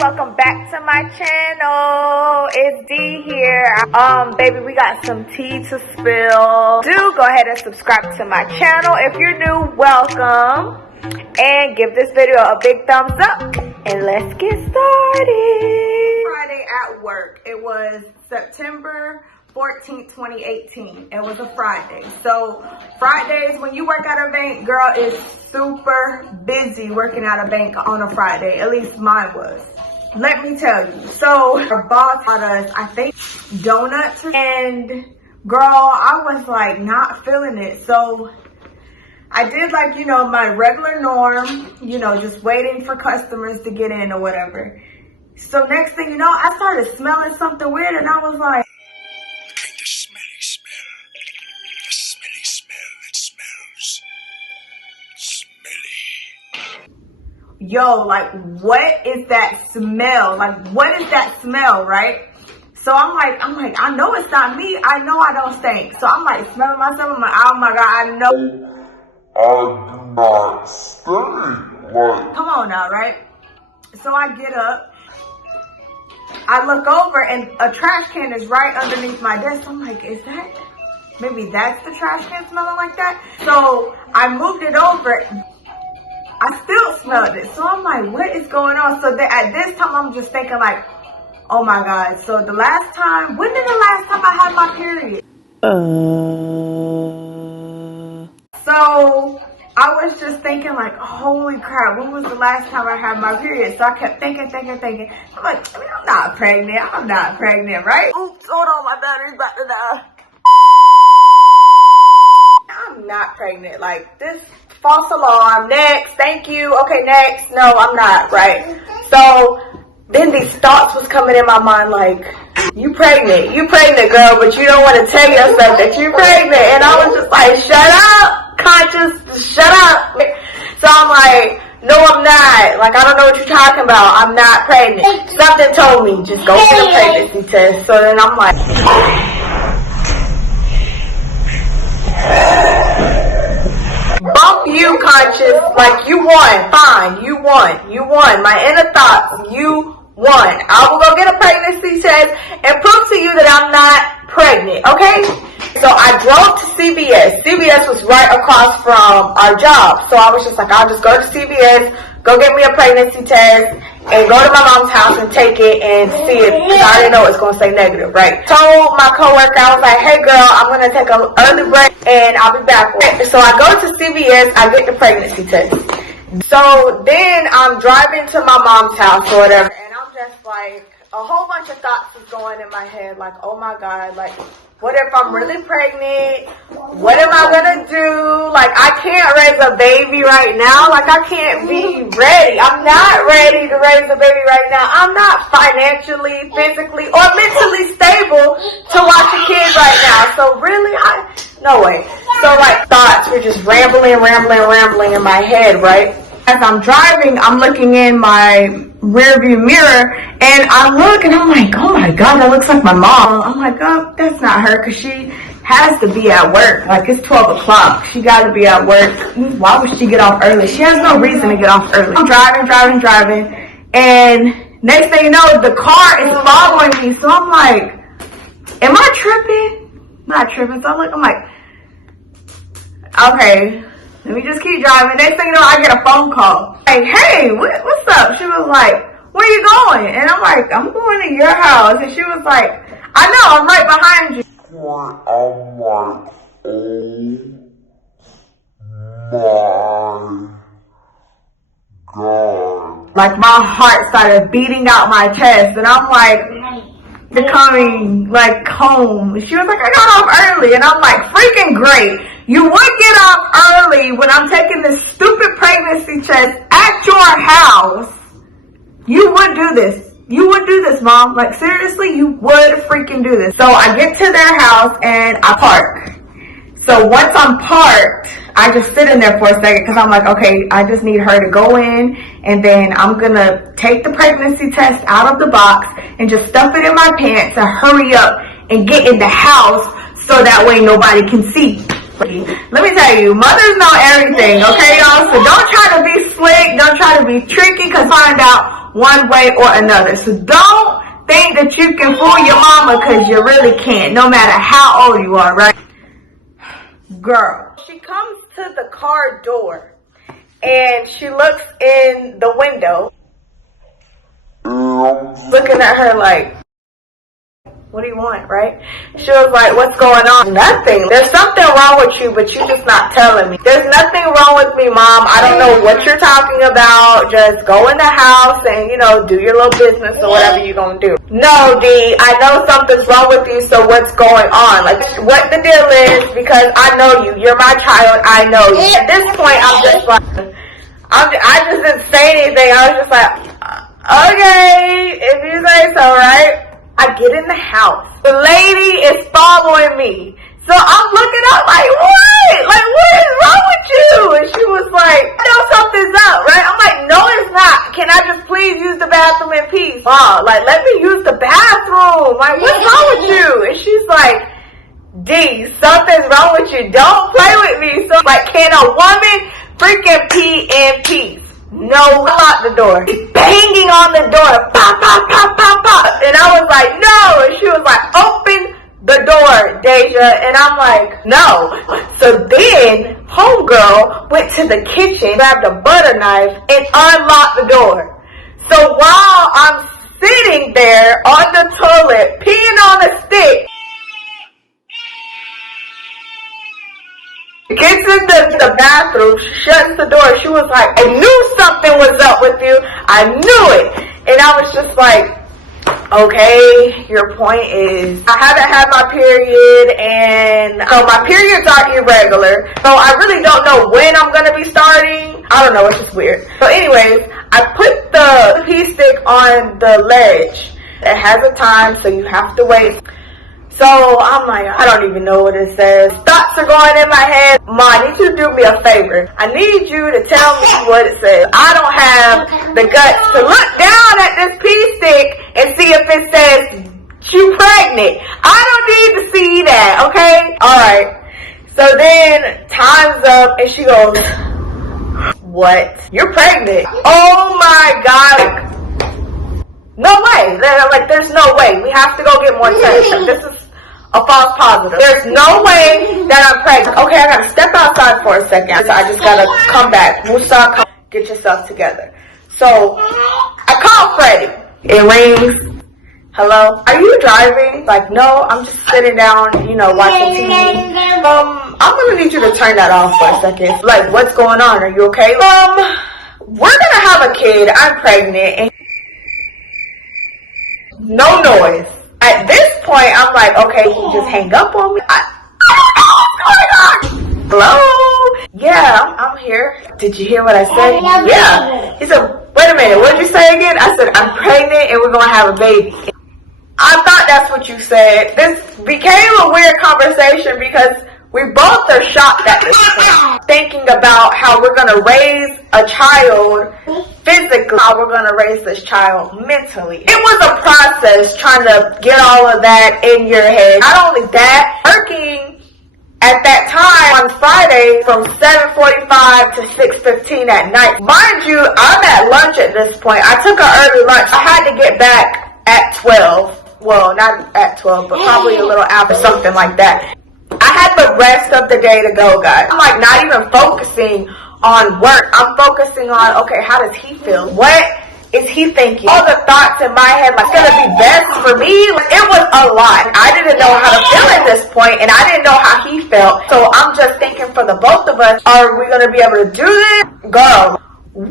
welcome back to my channel. It's D here. Baby, we got some tea to spill. Do go ahead and subscribe to my channel. If you're new, welcome. And give this video a big thumbs up. And let's get started. Friday at work. It was September 14th, 2018. It was a Friday. So Fridays, when you work at a bank, girl, is super busy working at a bank on a Friday. At least mine was. Let me tell you. So our boss taught us, I think, donuts. And girl, I was like not feeling it. So I did like, you know, my regular norm, you know, just waiting for customers to get in or whatever. So next thing you know, I started smelling something weird and I was like, The smelly smell, it smells smelly. yo, like, what is that smell? Like, what is that smell, right? So I'm like, I know it's not me. I know I don't stink. So I'm like smelling myself. I'm like, oh my God, I know I do not stink. Like, come on now, right? So I get up, I look over and a trash can is right underneath my desk. I'm like, is that, maybe that's the trash can smelling like that? So I moved it over. I still smelled it. So I'm like, what is going on? So at this time, I'm just thinking like, oh my God. So the last time, when did the last time I had my period? So I was just thinking like, holy crap, when was the last time I had my period? So I kept thinking. I'm like, I mean, I'm not pregnant, right? Oops, hold on, my battery's about to die. I'm not pregnant. Like, this false alarm. Next, thank you. Okay, next. No, I'm not, right? So then these thoughts was coming in my mind like, you pregnant, girl, but you don't want to tell yourself that you're pregnant. And I was just like, shut up, conscious, shut up. So I'm like, no, I'm not. Like, I don't know what you're talking about. I'm not pregnant. Something told me, just go get a pregnancy test. So then I'm like, bump you, conscious. Like, you won. Fine, you won. My inner thoughts, you won. I will go get a pregnancy test and prove to you that I'm not pregnant, okay? So I drove to CVS. CVS was right across from our job. So I was just like, I'll just go to CVS, go get me a pregnancy test, and go to my mom's house and take it and see it, because I already know it's going to say negative, right? Told my coworker, I was like, hey girl, I'm going to take an early break and I'll be back. So I go to CVS, I get the pregnancy test. So then I'm driving to my mom's house or whatever, and I'm just like, a whole bunch of thoughts is going in my head, like, oh my God, like, what if I'm really pregnant? What am I gonna do? Like, I can't raise a baby right now. Like, I can't be ready. I'm not ready to raise a baby right now. I'm not financially, physically, or mentally stable to watch a kid right now. So really, no way. So like, thoughts were just rambling in my head, right? As I'm driving, I'm looking in my rearview mirror and I look and I'm like, oh my God, that looks like my mom. I'm like, oh, that's not her, because she has to be at work. Like, it's 12 o'clock. She got to be at work. Why would she get off early? She has no reason to get off early. I'm driving. And next thing you know, the car is following me. So I'm like, am I tripping? Not tripping. So I'm like, okay. Let me just keep driving. Next thing you know, I get a phone call. Like, hey, what's up? She was like, where you going? And I'm like, I'm going to your house. And she was like, I know, I'm right behind you. I'm like, oh my God. Like, my heart started beating out my chest. And I'm like, becoming like home. She was like, I got off early. And I'm like, freaking great. You would get off early when I'm taking this stupid pregnancy test at your house. You would do this. You would do this, Mom. Like, seriously, you would freaking do this. So I get to their house and I park. So once I'm parked, I just sit in there for a second because I'm like, okay, I just need her to go in and then I'm going to take the pregnancy test out of the box and just stuff it in my pants and hurry up and get in the house so that way nobody can see. Let me tell you, mothers know everything, okay, y'all? So don't try to be slick, don't try to be tricky, because find out one way or another. So don't think that you can fool your mama, because you really can't, no matter how old you are, right? Girl, she comes to the car door and she looks in the window, looking at her like, what do you want, right? She was like, what's going on? Nothing. There's something wrong with you, but you're just not telling me. There's nothing wrong with me, Mom. I don't know what you're talking about. Just go in the house and, do your little business or whatever you're going to do. No, D, I know something's wrong with you, so what's going on? Like, what the deal is, because I know you. You're my child. I know you. At this point, I'm just like, I just didn't say anything. I was just like, okay, if you say so, right? I get in the house. The lady is following me. So I'm looking up like, what? Like, what is wrong with you? And she was like, I know something's up, right? I'm like, no, it's not. Can I just please use the bathroom in peace? Wow, like, let me use the bathroom. Like, what's wrong with you? And she's like, D, something's wrong with you. Don't play with me. So, like, can a woman freaking pee in peace? No, lock the door. He's banging on the door. Pop, pop, pop, pop, pop. And I was like, no. And she was like, open the door, Deja. And I'm like, no. So then, homegirl went to the kitchen, grabbed a butter knife, and unlocked the door. So while I'm sitting there on the toilet, peeing on a stick, gets into the bathroom, shuts the door. She was like, I knew something was up with you. I knew it. And I was just like, okay, your point is, I haven't had my period, and so my periods are irregular. So I really don't know when I'm going to be starting. I don't know, it's just weird. So anyways, I put the pee stick on the ledge. It has a time, so you have to wait. So I'm like, I don't even know what it says. Thoughts are going in my head. Ma, I need you to do me a favor. I need you to tell me what it says. I don't have the guts to look down at this pee stick and see if it says you pregnant. I don't need to see that, okay? Alright. So then time's up and she goes, what? You're pregnant? Oh my God. No way. Like, there's no way. We have to go get more tests. This is a false positive. There's no way that I'm pregnant. Okay, I gotta step outside for a second. So I just gotta come back. Musa, come get yourself together. So I call Freddie. It rings. Hello? Are you driving? Like, no, I'm just sitting down, watching TV. I'm gonna need you to turn that off for a second. Like, what's going on? Are you okay? We're gonna have a kid. I'm pregnant. And no noise. At this point, I'm like, okay, he just hang up on me. I don't know what's going on. Hello? Yeah, I'm here. Did you hear what I said? Yeah. He said, wait a minute, what did you say again? I said, I'm pregnant and we're going to have a baby. I thought that's what you said. This became a weird conversation because we both are shocked at this point, thinking about how we're going to raise a child physically, how we're going to raise this child mentally. It was a process trying to get all of that in your head. Not only that, working at that time on Friday from 7:45 to 6:15 at night. Mind you, I'm at lunch at this point. I took an early lunch. I had to get back at 12. Well, not at 12, but probably a little after, something like that. I had the rest of the day to go, guys. I'm like not even focusing on work. I'm focusing on, okay, how does he feel? What is he thinking? All the thoughts in my head, like, it's gonna be best for me. It was a lot. I didn't know how to feel at this point, and I didn't know how he felt. So I'm just thinking for the both of us, are we gonna be able to do this? Girl, woo!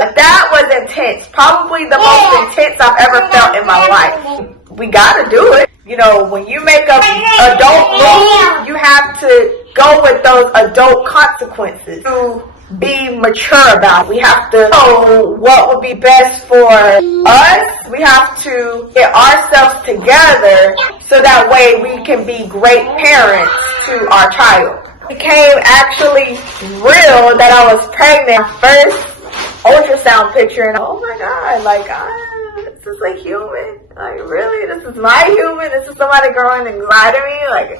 That was intense. Probably the most intense I've ever felt in my life. We gotta do it. When you make an adult move, you have to go with those adult consequences to be mature about. We have to know what would be best for us. We have to get ourselves together so that way we can be great parents to our child. It became actually real that I was pregnant. First ultrasound picture, and oh my God, like, this is like human. Like, really? This is my human? This is somebody growing inside of me? Like,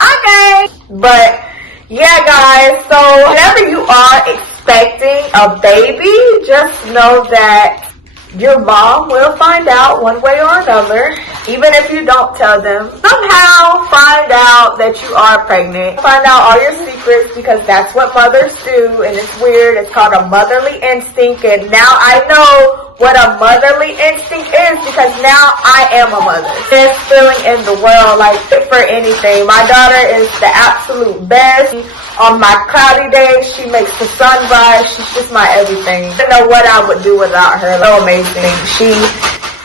okay. But yeah, guys, so whenever you are expecting a baby, just know that Your mom will find out one way or another, even if you don't tell them. Somehow find out that you are pregnant. Find out all your secrets, because that's what mothers do, and it's weird. It's called a motherly instinct, and now I know what a motherly instinct is, because now I am a mother. Best feeling in the world, like fit for anything. My daughter is the absolute best. On my cloudy days, she makes the sun rise. She's just my everything. I don't know what I would do without her. So amazing. She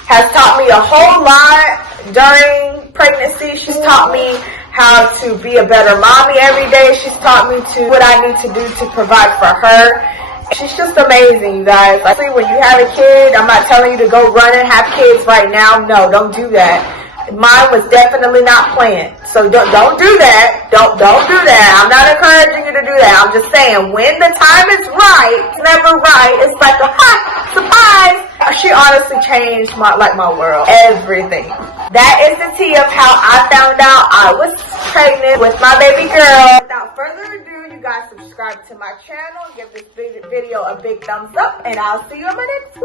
has taught me a whole lot during pregnancy. She's taught me how to be a better mommy every day. She's taught me to what I need to do to provide for her. She's just amazing, you guys. I see when you have a kid, I'm not telling you to go run and have kids right now. No, don't do that. Mine was definitely not planned. So don't do that. Don't do that. I'm not encouraging you to do that. I'm just saying, when the time is right, it's never right. It's like a surprise. She honestly changed my world. Everything. That is the tea of how I found out I was pregnant with my baby girl. Without further ado, you guys subscribe to my channel. Give this video a big thumbs up, and I'll see you in my next one.